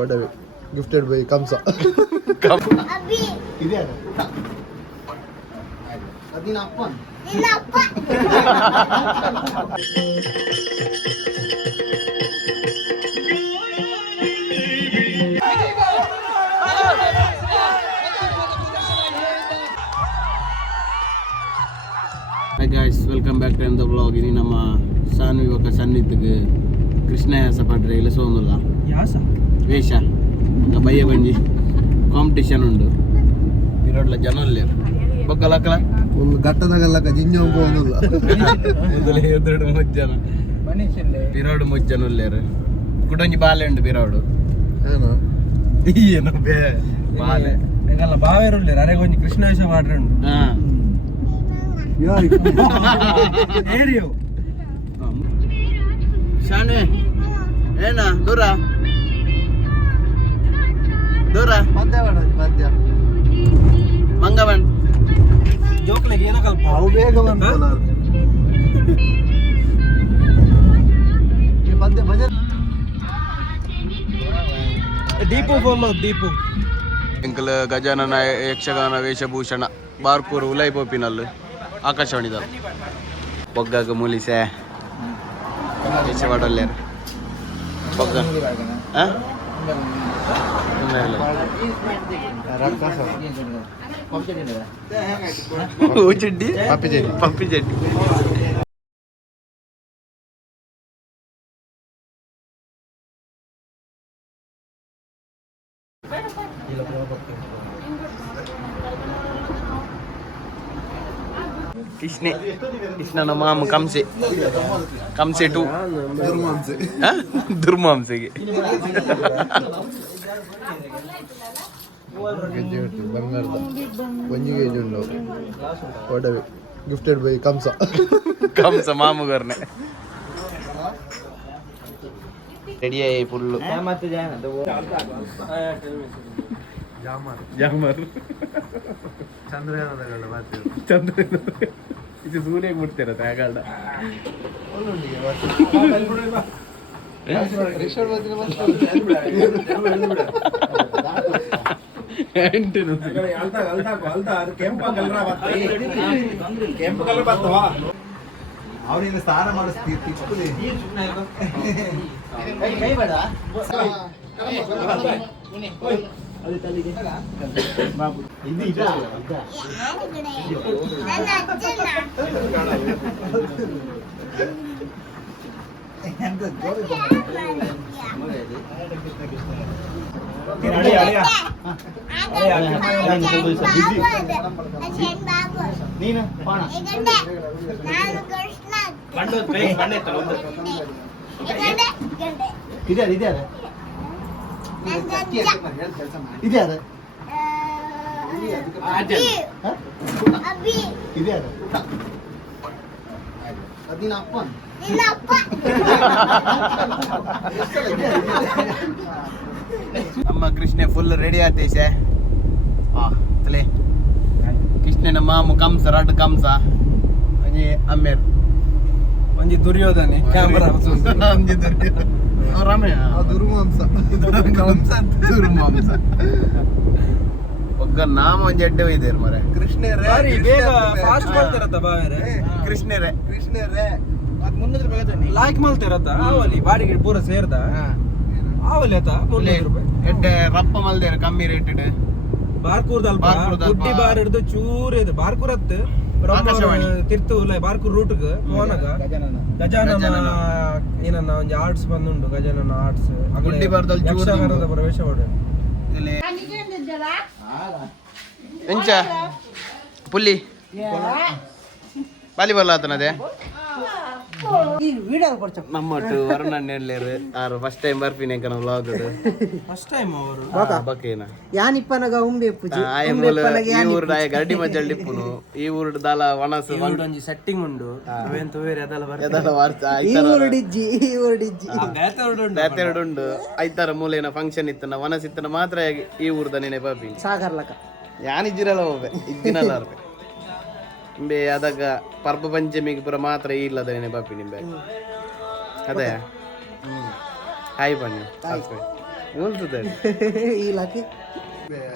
ಒಡವೆ gifted by Kamsa. Guys welcome back to the blog. ಇನಿ ನಮ್ಮ ಸಾನು ಯುವಕ ಸನ್ನಿಧಿಗೆ ಕೃಷ್ಣ ಯಾಸ ಪಡ್ರೆ ಇಲ್ಲ ಸೋನುಲ್ಲ ಯಾಸ ವೇಷ ఇంకా ಬಯ್ಯ ಬಂಜಿ ಕಾಂಪಿಟೇಷನ್ ಉಂಡು ಪಿರೋಡ್ಲ ಜನ ಇಲ್ಲೇರು ಬೊಕ್ಕಲಕ್ಕಲ ಒಂದು ಘಟ್ಟದಾಗಲ್ಲಕ ಜಿಂಜ ಹೋಗೋದಿಲ್ಲ ಮೊದಲೇ ಎದುರು ಮುಜ್ಜನ ಪಿರೋಡು ಮುಜ್ಜನ ಇಲ್ಲೇರು ಕುಡೊಂಜಿ ಬಾಲೆ ಉಂಡು ಪಿರೋಡು ಏನೋ ಏನು ಬೇ ಬಾಲೆ ಎಂಗಲ್ಲ ಬಾವೇರು ಇಲ್ಲೇರು ಅರೆ ಕೊಂಚ ಕೃಷ್ಣ ವೇಷ ಮಾಡ್ರೆ ಉಂಡು ಹಾ ಏರಿಯೋ ಶಾನೆ ಏನ ದೂರ ದೂರ ಮಧ್ಯ ಮಂಗವನ್ ಜೋಕ್ಲೆಗೆ ಏನೋ ಕಲ್ಪ ಅವು ಬೇಗ ಬಂದಲ್ಲ ಮಧ್ಯ ಭಜನ್ ದೀಪು ಫಾಲೋ ದೀಪು ಎಂಕಲ್ ಗಜಾನನ ಯಕ್ಷಗಾನ ವೇಷಭೂಷಣ ಬಾರ್ಕೂರು ಉಲೈ ಪೋಪಿನಲ್ಲಿ ಆಕಾಶವಾಣಿದ ಬೊಗ್ಗಗ ಮೂಲಿಸೆ ವೇಷ ಮಾಡಲ್ಲೇರು ಬೊಗ್ಗ ಚಡ್ಡಿ ಪಪ್ಪಿ ಚಡ್ಡಿ ಕೃಷ್ಣನ ಮಾಮ ಕಂಸೆ ಟು ದುರ್ಮಾಂಸೆಗೆ ಗೆಜ್ಜೆ ಉಂಟು ಬಂಗಾರದ ಒಂಜಿ ಗೆಜ್ಜೆ ಉಂಡು ಒಡವೆ ಗಿಫ್ಟೆಡ್ ಬೈ ಕಂಸ ಮಾಮುಗರ್ನೆ ರೆಡಿ ಆಗಿ ಫುಲ್ಲು ಜಾಮರ್ ಚಂದ್ರಯಾನದ ಇದು ಸೂರ್ಯ ಮುಟ್ತಿರತ್ತೆ ಆಗಾಡ ಅವನಿಂದ ಸ್ನಾನ ಮಾಡಿಸ್ತೀವಿ ನೀನು ನಮ್ಮ ಕೃಷ್ಣ ಫುಲ್ ರೆಡಿ ಆತೈಸೆ ತಲೆ ಕೃಷ್ಣನ ಮಾಮು ಕಂಸ ರಡ್ ಕಂಸ ಒಂಜಿ ಅಮ್ಮೇರ್ ಒಂಜಿ ದುರ್ಯೋಧನೆ ಕ್ಯಾಮರಾ ಒಂಜಿ ರಾಮಯ್ಯ ದುರ್ಮಾಂಸ ದುರ್ಮಾಂಸ ಒಗ್ಗ ನಾಮ ಒಂಜಿ ಎಡ್ಡೆ ಒಯ್ದೇರು ಮರೆ ಕೃಷ್ಣರೇ ಬೇಗ ಫಾಸ್ಟ್ ಮಾಡ್ತಿರತ್ತ ಬಾವೇರೆ ಕೃಷ್ಣರೇ ಲೈಕ್ ಮಾಡ್ತಿರತ್ತ ಆವಲಿ ಬಾಡಿಗೆ ಪೂರ ಸೇರ್ದ ಆವಲಿ ಆತ 300 ರೂಪಾಯಿ ಎಡ್ಡೆ ರಪ್ಪ ಮಲ್ದೇರು ಕಮ್ಮಿ ರೇಟ್ ಇಡು ಬಾರ್ಕೂರ್ದಲ್ಪ ಗುಡ್ಡಿ ಬಾರ್ ಹಿಡ್ದು ಚೂರ್ ಇದೆ ಬಾರ್ಕೂರ್ ಹತ್ತು ತಿರ್ತು ಬಾರ್ಕೂರ್ ರೂಟ್ಗೆ ಫೋನಾಗ ಗಜಾನನ ಏನನ್ನ ಒಂಜಿ ಆರ್ಟ್ಸ್ ಬಂದುಂಡು ಗಜಾನನ ಆರ್ಟ್ಸ್ ಗುಡ್ಡಿ ಬಾರ್ದಲ್ಲಿ ಯಕ್ಷಗಾನದ ಪ್ರವೇಶ ಮಾಡು ಎಂಚ ಪುಲ್ಲಿ ವಾಲಿಬಾಲ್ ಆತನದೇ ನಮ್ಮಟ್ಟು ವರುಣಣ್ಣ ಎಲ್ಲೇರು ಆರು ಫಸ್ಟ್ ಟೈಮ್ ಬರ್ತೀನಿ ಅಂಕ ನಾವು ವ್ಲಾಗ್ ಫಸ್ಟ್ ಟೈಮ್ ಅವರು ಬಕ್ಕೇನ ಯಾನಿಪ್ಪನಗ ಉಂಬೆ ಪೂಜೆ ಈ ಊರ್ಡ ಗಡ್ಡಿ ಮಜ್ಜಲ್ ಡಿಪ್ಪುನು ಈ ಊರ್ಡ ದಾಲ ವನಸ್ ಒಂಜಿ ಸೆಟ್ಟಿಂಗ್ ಉಂಡು ಅವೇನ್ ತೂವೇರಿ ಅದೆಲ್ಲ ಎದಲ ವಾರ್ತ ಈ ಊರುಡಿಜ್ಜಿ ಬೇತೆರಡು ಉಂಡು ಐತಾರ ಮೂಲೆನ ಫಂಕ್ಷನ್ ಇತ್ತನ ವನಸ್ ಇತ್ತನ ಮಾತ್ರ ಈ ಊರ್ದ ನೆನೆ ಪಾಪಿ ಸಾಗರ್ಲಕ ಯಾನಿಜ್ಜಿರಲ್ಲ ಹೋಗ್ಬೆ ಇದ್ದಿನಲ್ಲ ಅವ್ರಿಗೆ ನಿಂಬೆ ಅದಾಗ ಪರ್ಬ ಪಂಚಮಿಗೆ ಪುರ ಮಾತ್ರ ಇಲ್ಲದ ನೆನೆ ಪಾಪಿ ನಿಂಬೆ ಅದೇ ಹಾಯ್ ಬನ್ನಿ ಇಲಾಖೆ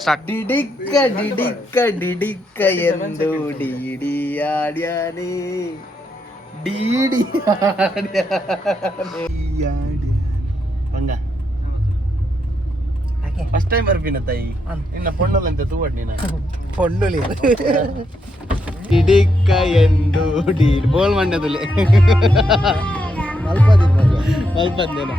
ಸ್ಟಾರ್ಟ್. ಡಿಡಿಕ್ಕ ಡಿಡಿಕ್ಕ ಡಿಡಿಕ್ಕ ಎಂದು ಡಿಡಿಯಾಡ್ಯಾನೆ ಹಂಗ ಫಸ್ಟ್ ಟೈಮ್ ಬರ್ಬಿನ ತಾಯಿ ಇನ್ನ ಪೊಣ್ಣಲ್ ಅಂತ ತೂವಡ್ ನೀನ ಪೊಣ್ಣುಲಿ ಡಿಡಿಕ್ಕ ಎಂದು ಬೋಲ್ ಮಂಡ್ಯದಲ್ಲಿ ಅಲ್ಪದ್ದೇನ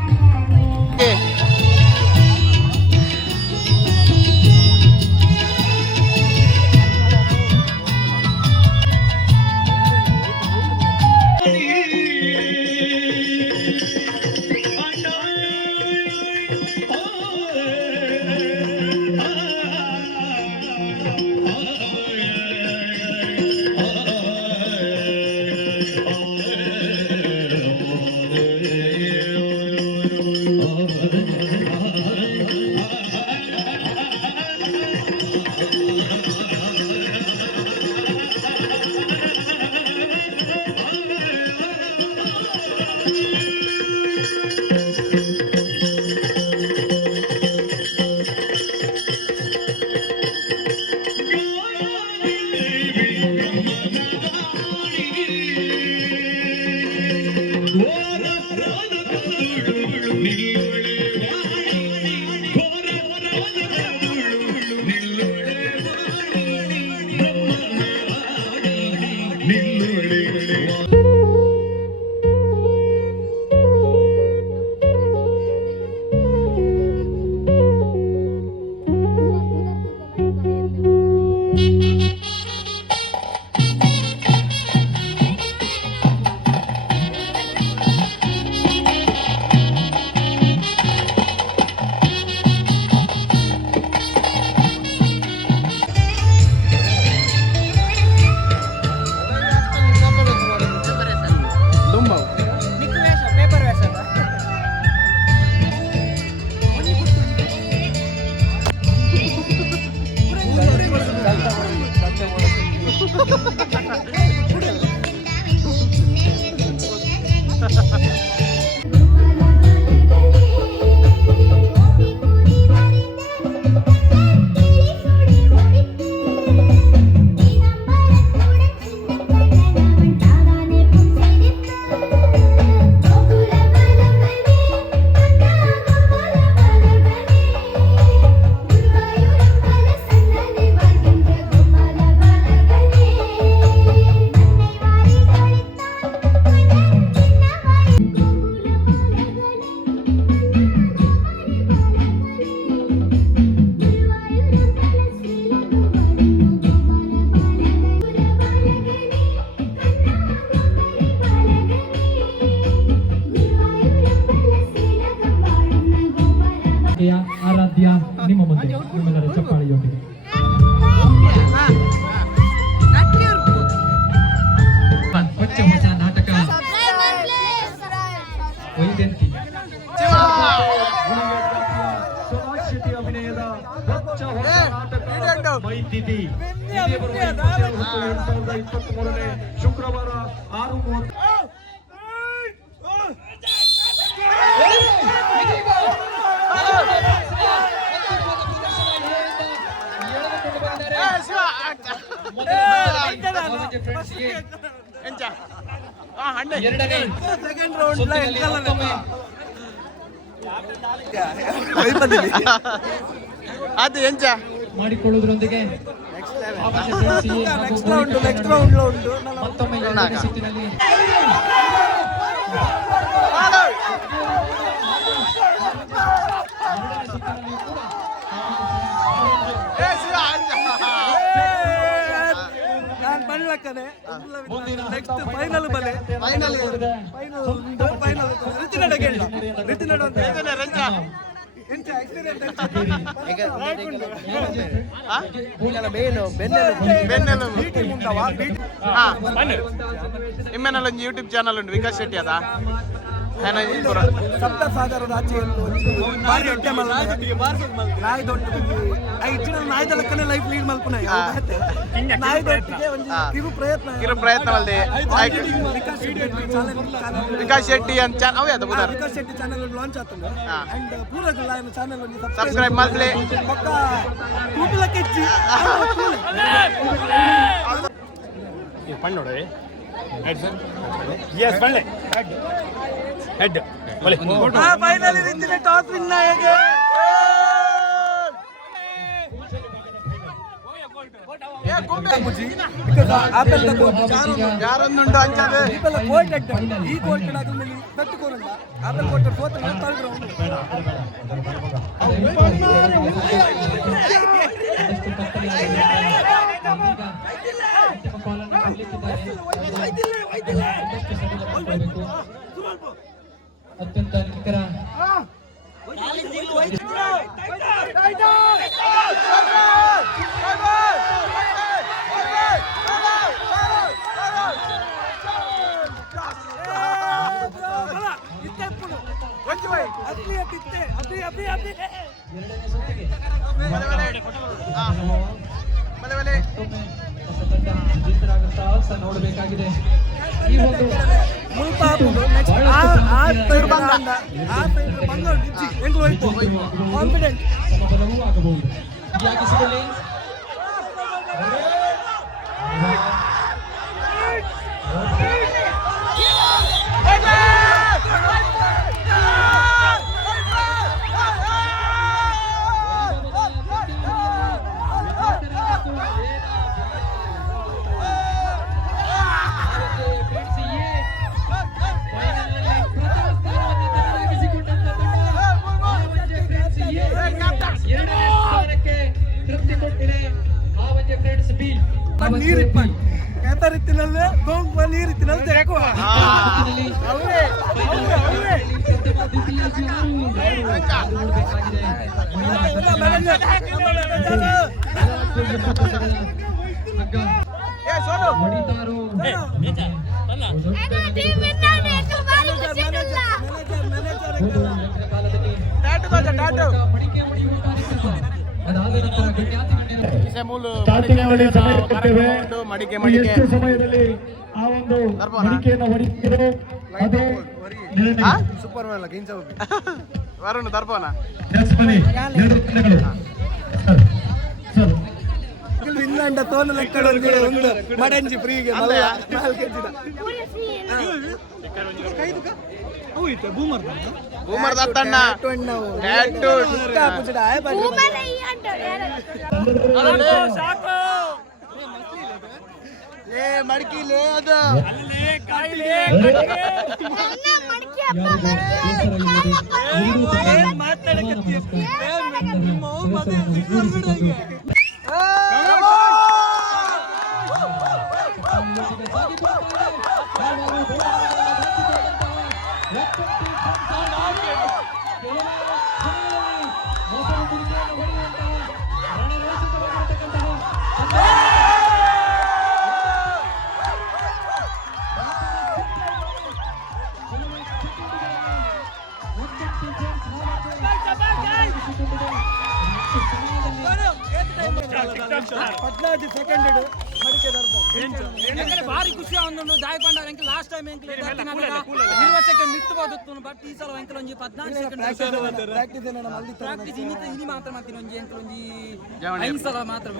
ಆರಾಧ್ಯ ನಿಮ್ಮ ಮುಂದೆ ನಿಮ್ಮೆಲ್ಲರ ಚಪ್ಪಾಳೆಯೊಂದಿಗೆ ಹೊಚ್ಚ ಹೊಸ ನಾಟಕ ವೈದ್ಯಂತಿ ಸೋಲಾಕ್ಷಿತಿ ಅಭಿನಯದ ಹೊಚ್ಚ ಹೊಸ ನಾಟಕ ವೈದ್ಯತಿ 2023 ಶುಕ್ರವಾರ 6:30 ಅದು ಎಂಚ ಮಾಡಿಕೊಳ್ಳುವುದರೊಂದಿಗೆ ಮತ್ತೊಮ್ಮೆ ಎರಡನೇ ಸುತ್ತಿನಲ್ಲಿ ಫೈನಲ್ ಇಮ್ಮೆನಲ್ಲಿ ಒಂದು ಯೂಟ್ಯೂಬ್ ಚಾನಲ್ ಉಂಟು ವಿಕಾಸ್ ಶೆಟ್ಟಿ ಅದ ಸಪ್ತ ಸಾಗರದ ಆಚೆ ಬಾರಿ ಹೊಟ್ಟೆ ನಾಯಿ ದೊಡ್ಡ ಇಚ್ಚಿನ ನಾಯ್ದ ಲೆಕ್ಕನೆ ಲೈಫ್ ಲೀಡ್ ಮಲ್ಪುನ ನಾಯಿ ದೊಡ್ಡಿಗೆ ಒಂದು ಕಿರು ಪ್ರಯತ್ನ ವಿಕಾಸ್ ಶೆಟ್ಟಿ ಅಂತ ವಿಕಾಸ್ ಶೆಟ್ಟಿ ಚಾನೆಲ್ ಲಾಂಚ್ ಆಗ್ತದೆ ಅಂಡ್ ಪೂರ ಚಾನೆಲ್ ಸಬ್ಸ್ಕ್ರೈಬ್ ಮಾಡ್ಲಿ ಪಕ್ಕ ಕೂಟಲಕ್ಕೆ ಹೆಚ್ಚಿ ಪಣ್ಣೋಡೆ yes ಬಳ್ಳೆ ಹೆಡ್ ಒಲೆ ಫೈನಲಿ ರೀತಿಯಲ್ಲಿ ಟಾಸ್ ವಿನ್ ಆಗಿದೆ ಯಾರೊಂದುಂಟು ಅಂಚದೆ ಈ ಗೋಲ್ ತಟ್ಟುಕೋರಲ್ಲ ಆಪಲ್ ಕೊಟ್ಟರು ಸೋತ ಅತ್ಯಂತ ನಿಖರ ನೋಡಬೇಕಾಗಿದೆ ಈ ಒಂದು ಸಮಬಲವೂ ಆಗಬಹುದು ಯಾಕಿಸಿದಲ್ಲಿ ರೀತಿನಲ್ಲೇ ಈ ರೀತಿನಲ್ಲಿ ತೆರಕುವ ಎಷ್ಟು ಸಮಯದಲ್ಲಿ ಆ ಒಂದು ಮಡಿಕೆಯನ್ನು ಹೊಡಿತಿದ್ರು ಅದು ಸೂಪರ್ ಮ್ಯಾನ್ ಗಿಂಚ ವರುಣ್ ದರ್ಪೋನ ಫಿನ್ಲಾಂಡ್ ತೋನ ಲೆಕ್ಕ ಒಂದು ಮಡಂಜಿ ಫ್ರೀಗೆ ಬೂಮರ್ ದತ್ತಣ್ಣ ಮಡಿಕೆ ಅದು ಭಾರಿ ಖುಷಿ ಒಂದು ದಾಯಕೊಂಡ ಲಾಸ್ಟ್ ಟೈಮ್ ಇರುವ ಸೆಕೆಂಡ್ ಮಿತ್ತು ಬದುಕ್ತು ಬಟ್ ಈ ಸಲ ಅಂಕಲ್ ಒಂಜಿ 14 ಸೆಕೆಂಡ್ ಪ್ರಾಕ್ಟೀಸ್ ಇಲ್ಲಿ ಮಾತ್ರ ಮಾಡ್ತೀನಿ ಒಂಜಿ ಅಂಕಲ್ ಒಂಜಿ 5 ಸಲ ಮಾತ್ರ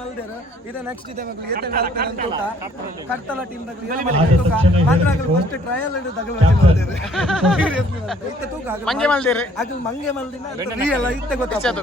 ಮಲ್ದೇರ ಇದ ನೆಕ್ಸ್ಟ್ ಇದೆ ಕರ್ತಲ ಟೀಮ್ ಫಸ್ಟ್ ಟ್ರಯಲ್ ಮಂಗೆ ಮಲ್ದಿರಿ ಮಂಗೆ ಮಲ್ದಿನ ಇತ್ತೆ ಗೊತ್ತಾಗ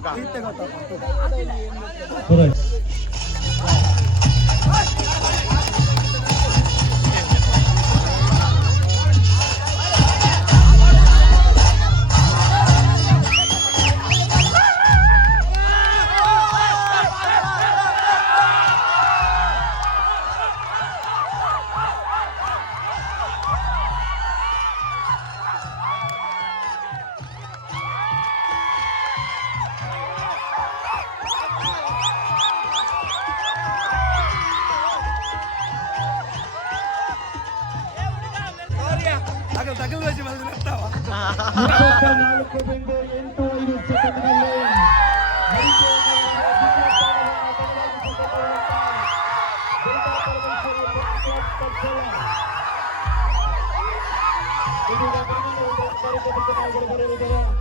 74.85 ಸೆಕೆಂಡ್ನಲ್ಲಿ ಬರುತ್ತಿದ್ದಾರೆ.